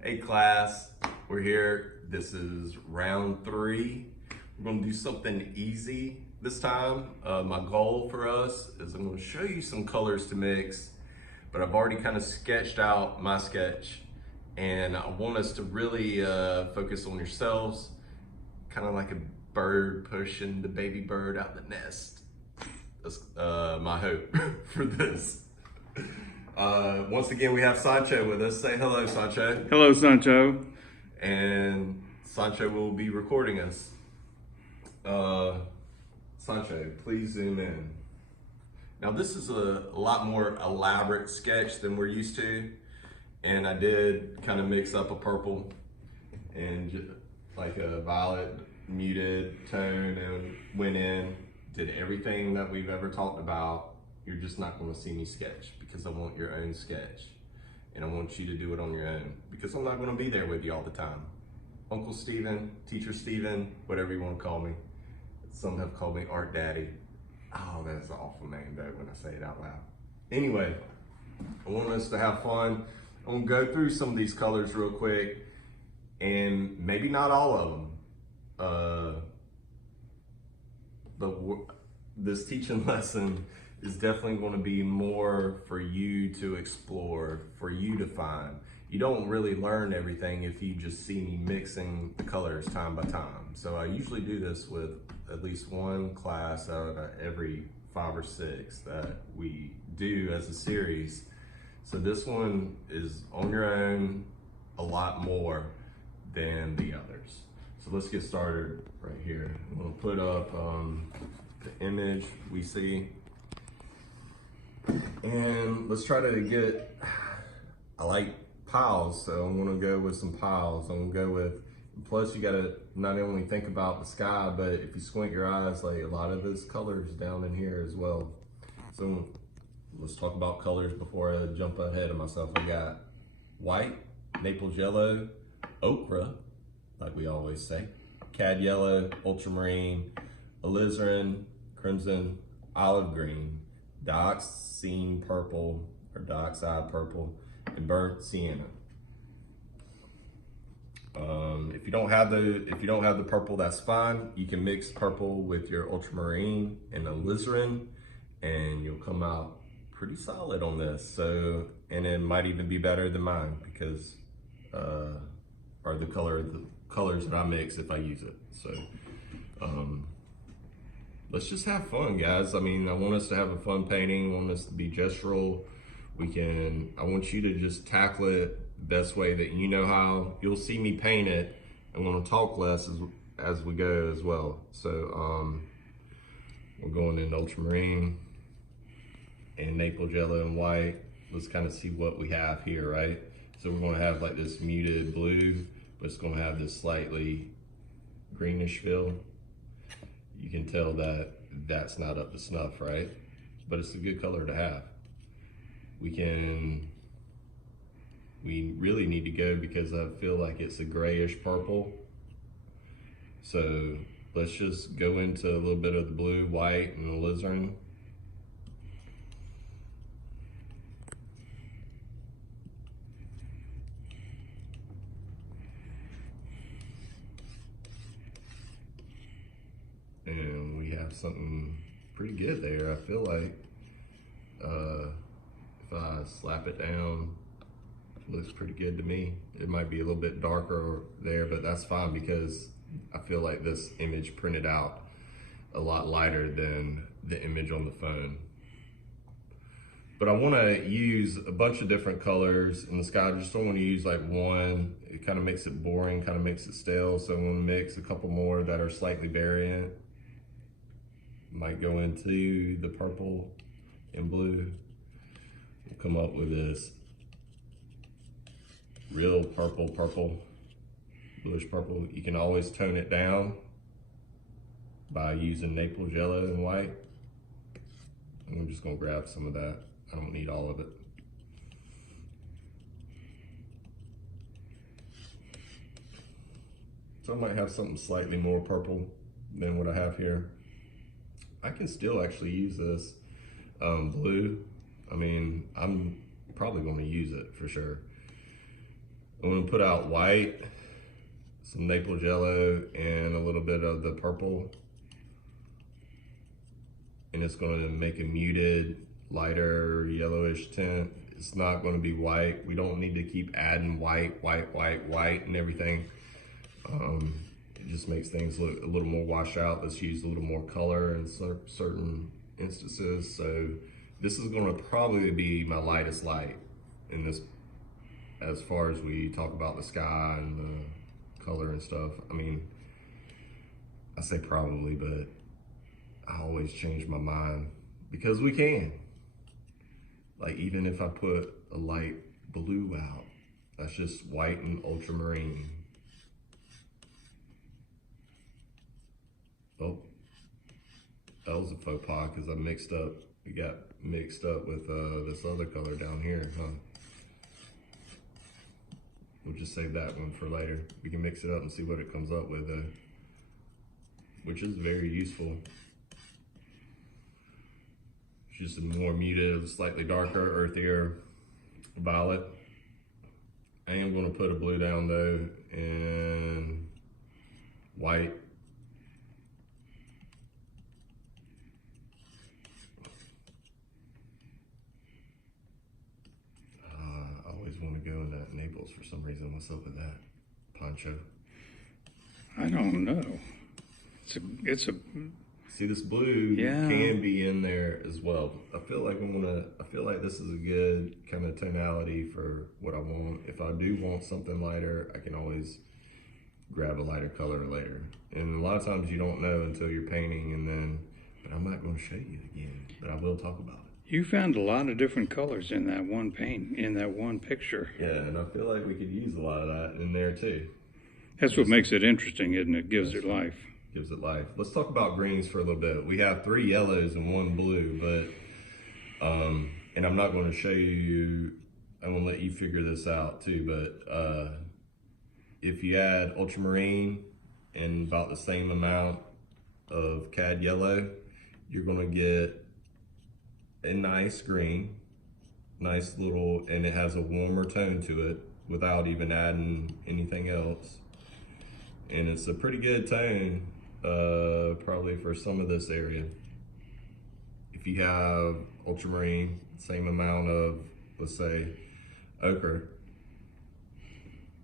Hey class, we're here. This is round 3. We're gonna do something easy this time. My goal for us is I'm gonna show you some colors to mix, but I've already kind of sketched out my sketch and I want us to really focus on yourselves, kind of like a bird pushing the baby bird out the nest. That's my hope for this. Once again, we have Sancho with us. Say hello, Sancho. Hello, Sancho. And Sancho will be recording us. Sancho, please zoom in. Now, this is a lot more elaborate sketch than we're used to. And I did kind of mix up a purple and like a violet muted tone and went in, did everything that we've ever talked about. You're just not going to see me sketch because I want your own sketch and I want you to do it on your own because I'm not going to be there with you all the time. Uncle Steven, Teacher Steven, whatever you want to call me. Some have called me Art Daddy. Oh, that's an awful name though when I say it out loud. Anyway, I want us to have fun. I'm going to go through some of these colors real quick and maybe not all of them. But this teaching lesson is definitely going to be more for you to explore, for you to find. You don't really learn everything if you just see me mixing the colors time by time. So I usually do this with at least one class out of every 5 or 6 that we do as a series. So this one is on your own a lot more than the others. So let's get started right here. I'm gonna put up the image we see. And let's try to get, I like piles, so I'm gonna go with some piles. I'm gonna go with, plus you gotta not only think about the sky, but if you squint your eyes, like a lot of this colors down in here as well. So let's talk about colors before I jump ahead of myself. I got white, Naples yellow, ochre, like we always say, cad yellow, ultramarine, alizarin, crimson, olive green, dioxine purple or dioxide purple, and burnt sienna. If you don't have the purple, that's fine. You can mix purple with your ultramarine and alizarin, and you'll come out pretty solid on this. So, and it might even be better than mine because are the colors that I mix if I use it. So. Let's just have fun, guys. I mean, I want us to have a fun painting. I want us to be gestural. I want you to just tackle it the best way that you know how. You'll see me paint it. I'm gonna talk less as we go as well. So we're going in ultramarine and Naples yellow and white. Let's kind of see what we have here, right? So we're gonna have like this muted blue, but it's gonna have this slightly greenish feel. You can tell that that's not up to snuff, right? But it's a good color to have. We really need to go because I feel like it's a grayish purple. So let's just go into a little bit of the blue, white, and the alizarin. And we have something pretty good there. I feel like if I slap it down, it looks pretty good to me. It might be a little bit darker there, but that's fine because I feel like this image printed out a lot lighter than the image on the phone. But I want to use a bunch of different colors in the sky. I just don't want to use like one. It kind of makes it boring, kind of makes it stale. So I'm going to mix a couple more that are slightly variant. Might go into the purple and blue. We'll come up with this real purple, bluish purple. You can always tone it down by using Naples yellow and white. And I'm just gonna grab some of that. I don't need all of it. So I might have something slightly more purple than what I have here. I can still actually use this blue. I mean, I'm probably going to use it for sure. I'm gonna put out white, some Naples yellow, and a little bit of the purple. And it's gonna make a muted, lighter yellowish tint. It's not gonna be white. We don't need to keep adding white and everything. It just makes things look a little more washed out. Let's use a little more color in certain instances. So this is gonna probably be my lightest light in this, as far as we talk about the sky and the color and stuff. I mean, I say probably, but I always change my mind because we can. Like, even if I put a light blue out, that's just white and ultramarine. Oh, that was a faux pas because I mixed up, it got mixed up with this other color down here, huh? We'll just save that one for later. We can mix it up and see what it comes up with, which is very useful. It's just a more muted, slightly darker, earthier violet. I am going to put a blue down though, and white. I always want to go in that Naples for some reason. What's up with that poncho? I don't know. It's a See, this blue can be in there as well. I feel like this is a good kind of tonality for what I want. If I do want something lighter, I can always grab a lighter color later. And a lot of times you don't know until you're painting, but I'm not going to show you again, but I will talk about it. You found a lot of different colors in that one paint, in that one picture. Yeah, and I feel like we could use a lot of that in there too. That's what makes it interesting, isn't it? Gives it life. Gives it life. Let's talk about greens for a little bit. We have 3 yellows and 1 blue, but and I'm not going to show you, I'm going to let you figure this out too, but if you add ultramarine and about the same amount of cad yellow, you're going to get a nice green, nice little, and it has a warmer tone to it without even adding anything else. And it's a pretty good tone, probably for some of this area. If you have ultramarine, same amount of, let's say, ochre.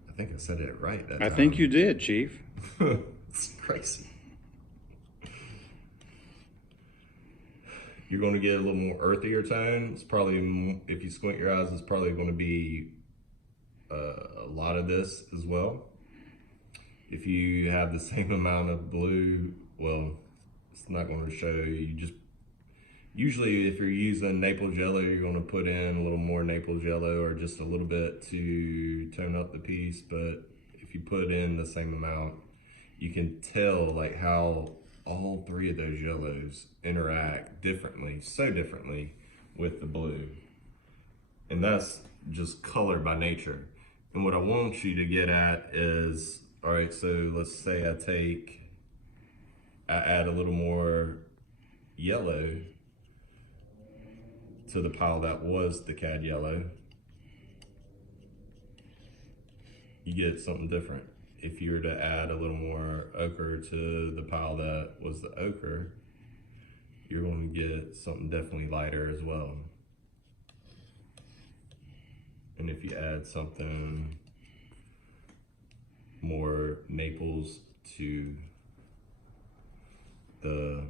I think I said it right that time. I think you did, Chief. It's crazy. You're going to get a little more earthier tone. It's probably, if you squint your eyes, it's probably going to be a lot of this as well. If you have the same amount of blue, well, it's not going to show you. Usually if you're using Naples yellow, you're going to put in a little more Naples yellow or just a little bit to tone up the piece. But if you put in the same amount, you can tell like how all 3 of those yellows interact differently, so differently with the blue. And that's just color by nature. And what I want you to get at is, all right, so let's say I add a little more yellow to the pile that was the cad yellow. You get something different. If you were to add a little more ochre to the pile that was the ochre, you're going to get something definitely lighter as well. And if you add something more Naples to the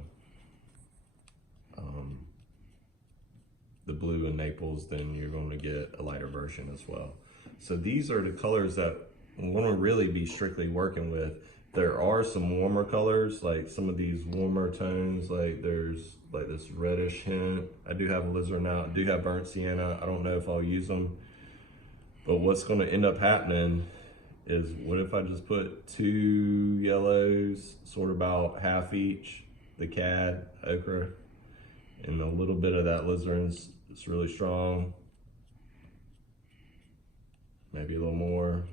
blue and Naples, then you're going to get a lighter version as well. So these are the colors that I'm going to really be strictly working with. There are some warmer colors, like some of these warmer tones, like there's like this reddish hint. I do have alizarin out, I do have burnt sienna. I don't know if I'll use them, but what's going to end up happening is, what if I just put 2 yellows, sort of about half each, the cad, ochre, and a little bit of that alizarin. It's really strong. Maybe a little more.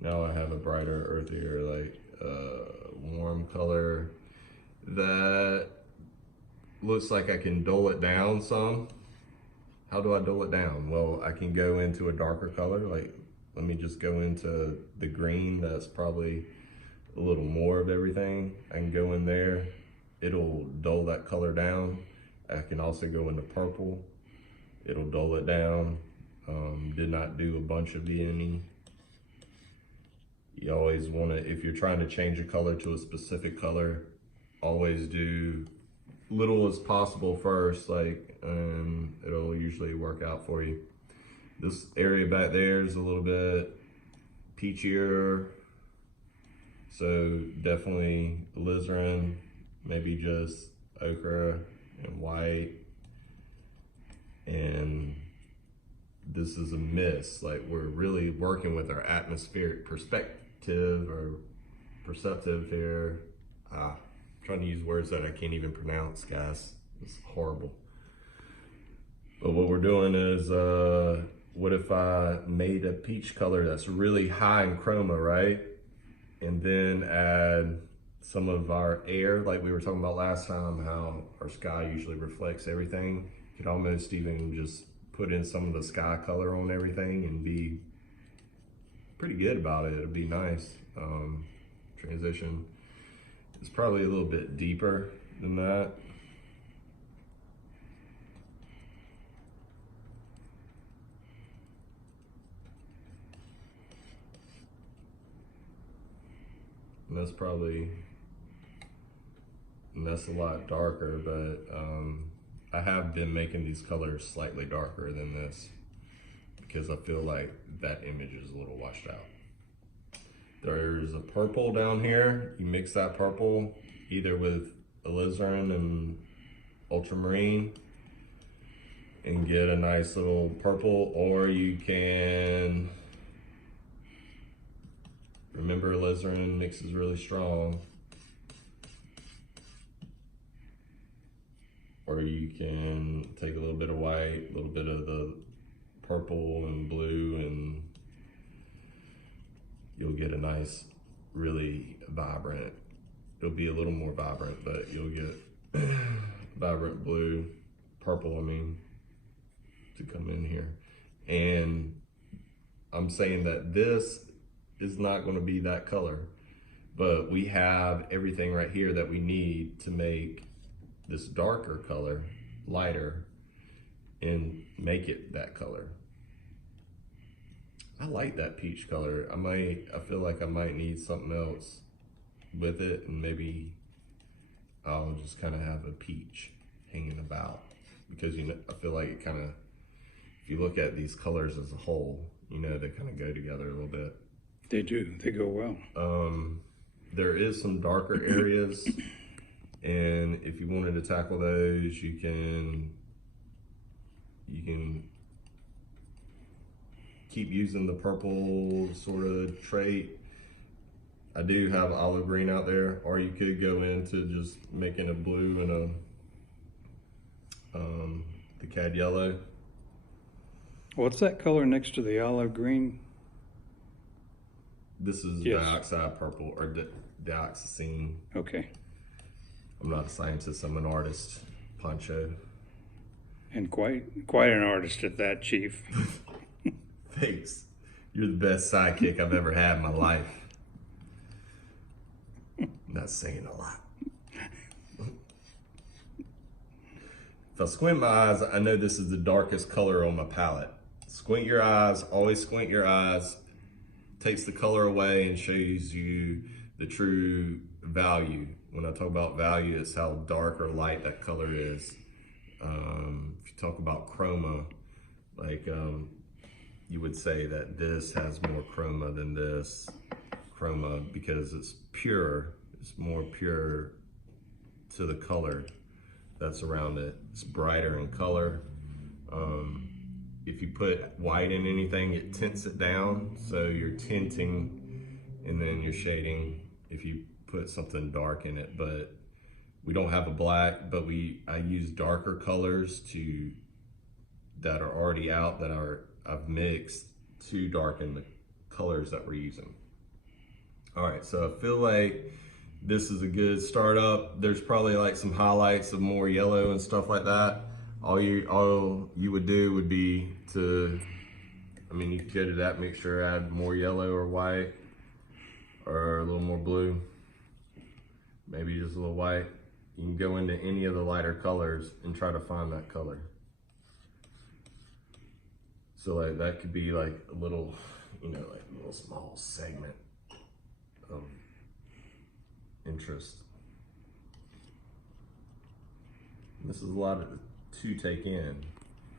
Now I have a brighter, earthier, like warm color that looks like I can dull it down some. how do I dull it down? Well, I can go into a darker color. Like, let me just go into the green. That's probably a little more of everything. I can go in there. It'll dull that color down. I can also go into purple. It'll dull it down. Did not do a bunch of any. You always want to, if you're trying to change a color to a specific color, always do little as possible first, like, it'll usually work out for you. This area back there is a little bit peachier, so definitely alizarin, maybe just ochre and white. And this is a miss, like we're really working with our atmospheric perspective or perceptive here. Trying to use words that I can't even pronounce, guys. It's horrible. But what we're doing is, what if I made a peach color that's really high in chroma, right? And then add some of our air, like we were talking about last time, how our sky usually reflects everything. You could almost even just put in some of the sky color on everything and be pretty good about it. It'd be nice. Transition. It's probably a little bit deeper than that. And that's a lot darker, but I have been making these colors slightly darker than this because I feel like that image is a little washed out. There's a purple down here. You mix that purple either with alizarin and ultramarine and get a nice little purple, or you can, remember alizarin mixes really strong, or you can take a little bit of white, a little bit of the purple and blue, and you'll get a nice, really vibrant, it'll be a little more vibrant, but you'll get vibrant blue, purple, I mean, to come in here. And I'm saying that this is not going to be that color, but we have everything right here that we need to make this darker color lighter and make it that color. I like that peach color. I feel like I might need something else with it, and maybe I'll just kind of have a peach hanging about, because I feel like it kind of, if you look at these colors as a whole, they kind of go together a little bit. They do, they go well. There is some darker areas, and if you wanted to tackle those, you can keep using the purple sort of trait. I do have olive green out there, or you could go into just making a blue and the cad yellow. What's that color next to the olive green? This is dioxide purple, or dioxazine. Okay. I'm not a scientist, I'm an artist, Pancho. And quite an artist at that, Chief. Thanks. You're the best sidekick I've ever had in my life. Not saying a lot. If I squint my eyes, I know this is the darkest color on my palette. Squint your eyes, always squint your eyes. Takes the color away and shows you the true value. When I talk about value, it's how dark or light that color is. If you talk about chroma, like you would say that this has more chroma than this chroma because it's pure. It's more pure to the color that's around it. It's brighter in color. If you put white in anything, it tints it down. So you're tinting and then you're shading if you put something dark in it. But we don't have a black, but I use darker colors that are already out, that I've mixed to darken the colors that we're using. All right, so I feel like this is a good startup. There's probably like some highlights of more yellow and stuff like that. all you would do would be to, I mean, you could go to that mixture, add more yellow or white, or a little more blue, maybe just a little white. You can go into any of the lighter colors and try to find that color. So like that could be like a little, you know, like a little small segment of interest. This is a lot to take in.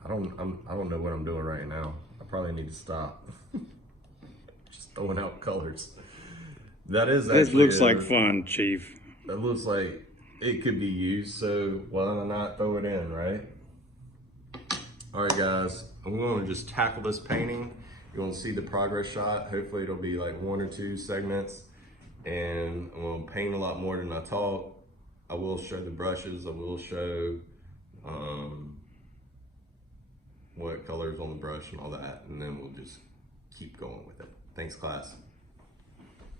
I don't know what I'm doing right now. I probably need to stop. Just throwing out colors. That is actually. It looks like fun, Chief. That looks like it could be used, so why not throw it in, right? All right, guys, I'm going to just tackle this painting. You're going to see the progress shot. Hopefully it'll be like 1 or 2 segments, and I'm going to paint a lot more than I talk. I will show the brushes. I will show what colors on the brush and all that, and then we'll just keep going with it. Thanks, class.